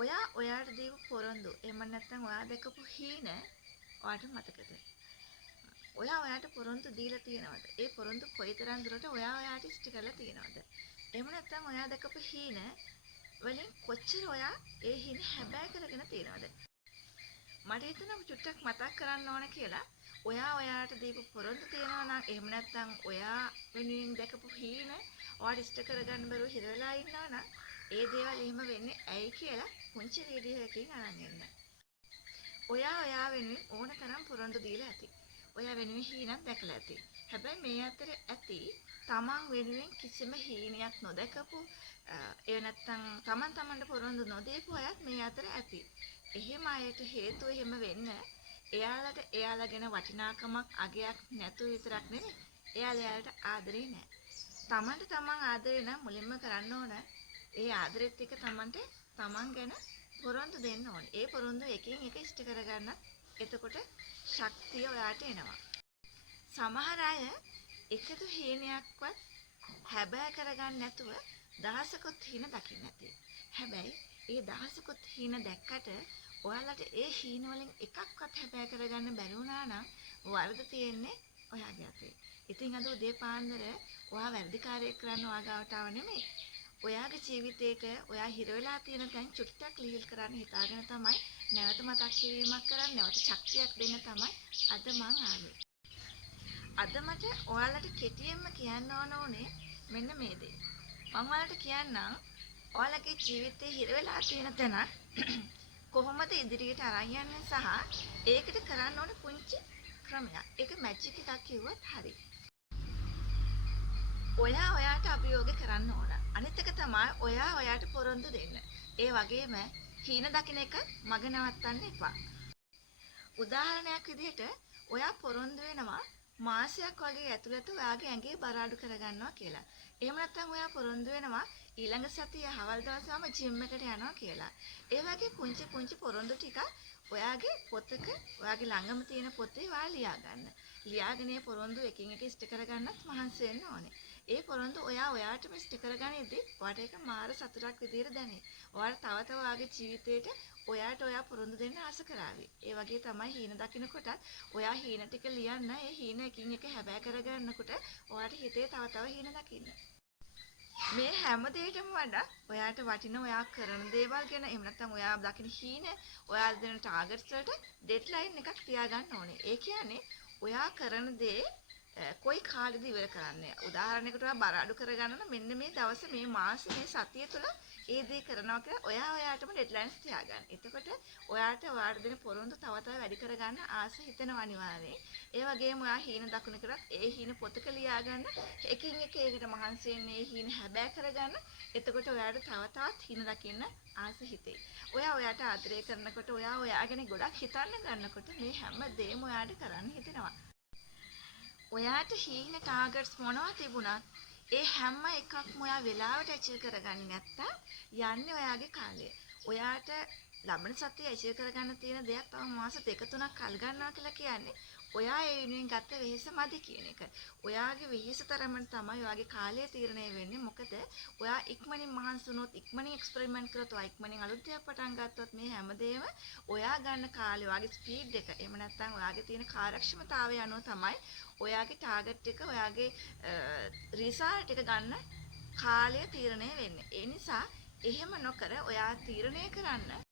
ඔයාට දීපු පොරොන්දු එහෙම නැත්නම් ඔයා දැකපු හීන ඔයාට මතකද? ඔයාට පොරොන්දු දීලා තියෙනවද? ඒ පොරොන්දු කොයිතරම් දුරට ඔයාට ඉෂ්ට කරලා තියෙනවද? එහෙම නැත්නම් ඔයා දැකපු හීන වලින් කොච්චර ඔයා ඒ හීන හැබෑ කරගෙන තියෙනවද? මට හිතෙනවා චුට්ටක් මතක් කරන්න ඕන කියලා. ඔයාට දීපු පොරොන්දු තියෙනවා නම් එහෙම නැත්නම් ඔයා වෙනුවෙන් දැකපු හීන ඔයාට ඉෂ්ට කරගන්න බැරුව හිර වෙලා ඉන්නවා නම් ඒ දේවල් එහෙම වෙන්නේ ඇයි කියලා පුංචි වීඩියෝ එකකින් අරන් එන්න. ඔයා වෙනුවෙන් ඕන තරම් පොරොන්දු දීලා ඇති. ඔයා වෙනුවෙන් හීනක් දැකලා ඇති. හැබැයි මේ අතර ඇති තමන් වෙනුවෙන් කිසිම හීනයක් නොදකපු ඒ නැත්තම් තමන්ට පොරොන්දු නොදීපු අයත් මේ අතර ඇති. එහෙම අයට හේතුව එහෙම වෙන්න එයාලට එයාලගෙන වටිනාකමක් අගයක් නැතුව විතරක් නෙමෙයි එයාලට ආදරේ නැහැ. තමන්ට තමන් ආදරේ නම් මුලින්ම කරන්න ඕන ඒ ආදරෙත් එක්ක තමන් ගැන පොරොන්දු දෙන්න ඕනේ. ඒ පොරොන්දු එකින් එක ඉෂ්ට කරගන්න. එතකොට ශක්තිය ඔයාට එනවා. සමහර අය එකදු හීනයක්වත් හැබෑ කරගන්න නැතුව දහසකුත් හීන දකින්න ඇති. හැබැයි ඒ දහසකුත් හීන දැක්කට ඔයාලට ඒ හීන වලින් එකක්වත් හැබෑ කරගන්න බැරි වුණා නම් වරද තියෙන්නේ ඔයාගේ අතේ. ඉතින් අද උදේ පාන්දර ඔයා වැඩිකාරයෙක් කරන්න ඔයාගාවට ආව නෙමෙයි. ඔයාගේ ජීවිතේට ඔයා හිර වෙලා තියෙන තැන් චුට්ටක් ලිහිල් කරන්න හිතාගෙන තමයි නැවත මතක් කිරීමක් කරන්න නැවත ශක්තියක් දෙන්න තමයි අද මං ආවේ. අද මට ඔයාලට කෙටියෙන්ම කියන්න ඕනේ මෙන්න මේ දේ. මම ඔයාලට කියන්නම් ඔයාලගේ ජීවිතේ හිර වෙලා තියෙන තැන කොහොමද ඉදිරියට අරන් යන්නේ සහ ඒකට කරන්න ඕන පුංචි ක්‍රමයක්. ඒක මැජික් එකක් කිව්වොත් හරි. ඔයාට අභියෝග කරන්න ඕන. අනිත් එක තමයි ඔයාට පොරොන්දු දෙන්න. ඒ වගේම හීන දකින්න එක මග නවත්තන්න එපා. උදාහරණයක් විදිහට ඔයා පොරොන්දු වෙනවා මාසයක් වගේ ඇතුළත ඔයාගේ ඇඟේ බර අඩු කරගන්නවා කියලා. එහෙම නැත්නම් ඔයා පොරොන්දු වෙනවා ඊළඟ සතියේ හවල් දවසම ජිම් එකට යනවා කියලා. ඒ වගේ පුංචි පොරොන්දු ටික ඔයාගේ පොතක ඔයාගේ ළඟම තියෙන පොතේ ඔයා ලියා ගන්න. ලියාගෙන ඒ පොරොන්දු එකින් එක ඉෂ්ට කරගන්නත් මහන්සි වෙන්න ඕනේ. ඒ පොරොන්දු ඔයාටම ඉෂ්ට කරගනිද්දී ඔයාට ඒක මාර සතුටක් විදියට දැනේ. ඔයාට තව ඔයාගේ ජීවිතේට ඔයා පොරොන්දු දෙන්න ආස කරાવી. ඒ වගේ තමයි හීන දකින්නකොටත් ඔයා හීන ටික ලියන්න ඒ හීන එකින් එක හැබෑ කරගන්නකොට ඔයාට හිතේ තව හීන දකින්න. මේ හැම දෙයකටම වඩා ඔයාට වටින ඔයා කරන දේවල් ගැන එහෙම නැත්නම් ඔයා දකින හීන ඔයා දෙන ටාගට්ස් වලට ඩෙඩ්ලයින් එකක් තියාගන්න ඕනේ. ඒ කියන්නේ ඔයා කරන දේ කොයි කාලෙද ඉවර කරන්නේ. උදාහරණයකට ඔයා බර අඩු කරගන්න නම් මෙන්න මේ දවස් මේ මාස මේ සතිය තුල ඒ දේ කරනවා කියලා ඔයාටම ඩෙඩ්ලයින්ස් තියාගන්න. එතකොට ඔයාට දෙන පොරොන්දු තව වැඩි කරගන්න ආස හිතෙනවා අනිවාර්යයෙන්. ඒ වගේම ඔයා හීන දකුණ කරත් ඒ හීන පොතක ලියාගන්න එකින් එක ඒකට මහන්සි වෙන්න ඒ හීන හැබෑ කරගන්න. එතකොට ඔයාට තවත් හීන දකින්න ආස හිතේ. ඔයාට ආදරය කරනකොට ඔයා ගැන ගොඩක් හිතන්න ගන්නකොට මේ හැම දෙයක්ම ඔයාට කරන්න හිතෙනවා. ඔයාට හීන ටාගට්ස් මොනවා තිබුණත් ඒ හැම එකක්ම ඔයා වෙලාවට ඇචීව් කරගන්නේ නැත්තම් යන්නේ ඔයාගේ කාලය. ඔයාට ලබන සතියේ ඇචීව් කරගන්න තියෙන දෙයක් තව මාස 2-3ක් කල් ගන්නවා කියලා කියන්නේ ඔයා ඒ වෙනුවෙන් ගත්ත වෙහෙස මදි කියන එක. ඔයාගේ වෙහෙස තරමට තමයි ඔයාගේ කාලය තීරණය වෙන්නේ. මොකද ඔයා ඉක්මනින් මහන්සි වුණොත් ඉක්මනින් එක්ස්පෙරිමන්ට් කරොත් ඔයා ඉක්මනින් අලුත් දෙයක් පටන් ගත්තොත් මේ හැමදේම ඔයා ගන්න කාලය ඔයාගේ ස්පීඩ් එක එහෙම නැත්නම් ඔයාගේ තියෙන කාර්යක්ෂමතාවය අනුව තමයි ඔයාගේ ටාගට් එක ඔයාගේ රිසල්ට් එක ගන්න කාලය තීරණය වෙන්නේ. ඒ නිසා එහෙම නොකර ඔයා තීරණය කරන්න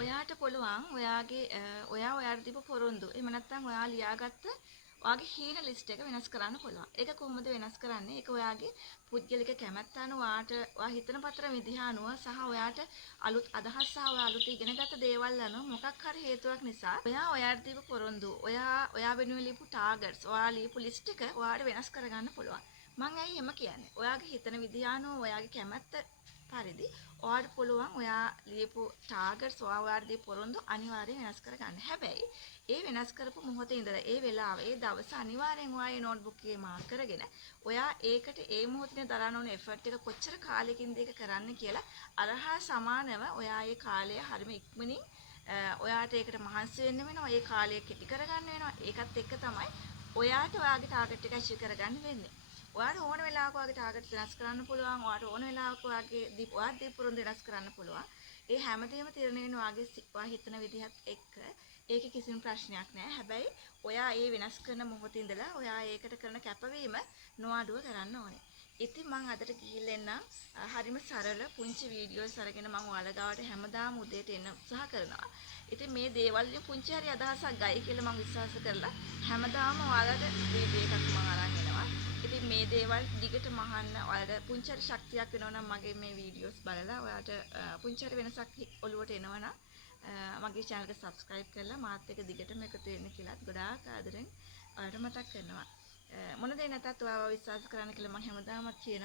ඔයාට පුළුවන් ඔයාට දීපු පොරොන්දු එහෙම නැත්නම් ඔයා ලියාගත්ත ඔයාගේ හීන ලිස්ට් එක වෙනස් කරන්න පුළුවන්. ඒක කොහොමද වෙනස් කරන්නේ? ඒක ඔයාගේ පුද්ගලික කැමැත්ත අනුව ඔයා හිතන පතර විදිහ අනුව සහ ඔයාට අලුත් අදහස් සහ ඔයා අලුත් ඉගෙනගත්ත දේවල් අනුව මොකක් හරි හේතුවක් නිසා ඔයාට දීපු පොරොන්දු ඔයා වෙනුවෙන් ලියපු ටාගට්ස් ඔයා ලියපු ලිස්ට් එක ඔයාට වෙනස් කරගන්න පුළුවන්. මම ඇයි එහෙම කියන්නේ? ඔයාගේ හිතන විදිහ අනුව ඔයාගේ කැමැත්ත පරිදි ඔයාට පුළුවන් ඔයා ලියපු ටාගට්ස් ඔයාට දීපු පොරොන්දු අනිවාර්යෙන් වෙනස් කරගන්න. හැබැයි ඒ වෙනස් කරපු මොහොතේ ඉඳලා ඒ වෙලාව ඒ දවස අනිවාර්යෙන් ඔයා ඒ නෝට්බුක් එකේ මාක් කරගෙන ඔයා ඒකට ඒ මොහොතේ දරන ඕන එෆර්ට් එක කොච්චර කාලෙකින්ද ඒක කරන්න කියලා අරහා සමානව ඔයා ඒ කාලය හරිම ඉක්මනින් ඔයාට ඒකට මහන්සි වෙන්න වෙනවා. ඒ කාලය කෙටි කරගන්න වෙනවා. ඒකත් එක්ක තමයි ඔයාට ඔයාගේ ටාගට් එක අචීව් කරගන්න වෙන්නේ. ඔයාට ඕන වෙලාවක ඔයාගේ ටාගට් වෙනස් කරන්න පුළුවන්. ඔයාට ඕන වෙලාවක ඔයාගේ ඔයාට දීපුරුන් වෙනස් කරන්න පුළුවන්. ඒ හැමදේම තීරණය වෙන ඔයා හිතන විදිහත් එක්ක ඒකේ කිසිම ප්‍රශ්නයක් නැහැ. හැබැයි ඔයා ඒ වෙනස් කරන මොහොතේ ඉඳලා ඔයා ඒකට කරන කැපවීම නොඅඩුව කරන්න ඕනේ. ඉතින් මම අදට ගිහිල්ලා එන්නම්. හරිම සරල පුංචි වීඩියෝස් අරගෙන මම ඔයාලා ගාවට හැමදාම උදේට එන්න උත්සාහ කරනවා. ඉතින් මේ දේවල් වලින් පුංචි හරි අදහසක් ගයි කියලා මම විශ්වාස කරලා හැමදාම ඔයාලට වීඩියෝ එකක් මම අරන් එනවා. ඉතින් මේ දේවල් දිගටම අහන්න ඔයාලට පුංචි හරි ශක්තියක් වෙනවා නම් මගේ මේ වීඩියෝස් බලලා ඔයාලට පුංචි හරි වෙනසක් ඔළුවට එනවනම් මගේ channel එක subscribe කරලා මාත් එක්ක දිගටම එකතු වෙන්න කියලා ගොඩාක් ආදරෙන් ඔයාලට මතක් කරනවා. මොන දේ නැතත් ඔයාව විශ්වාස කරන්න කියලා මම හැමදාම කියනවා.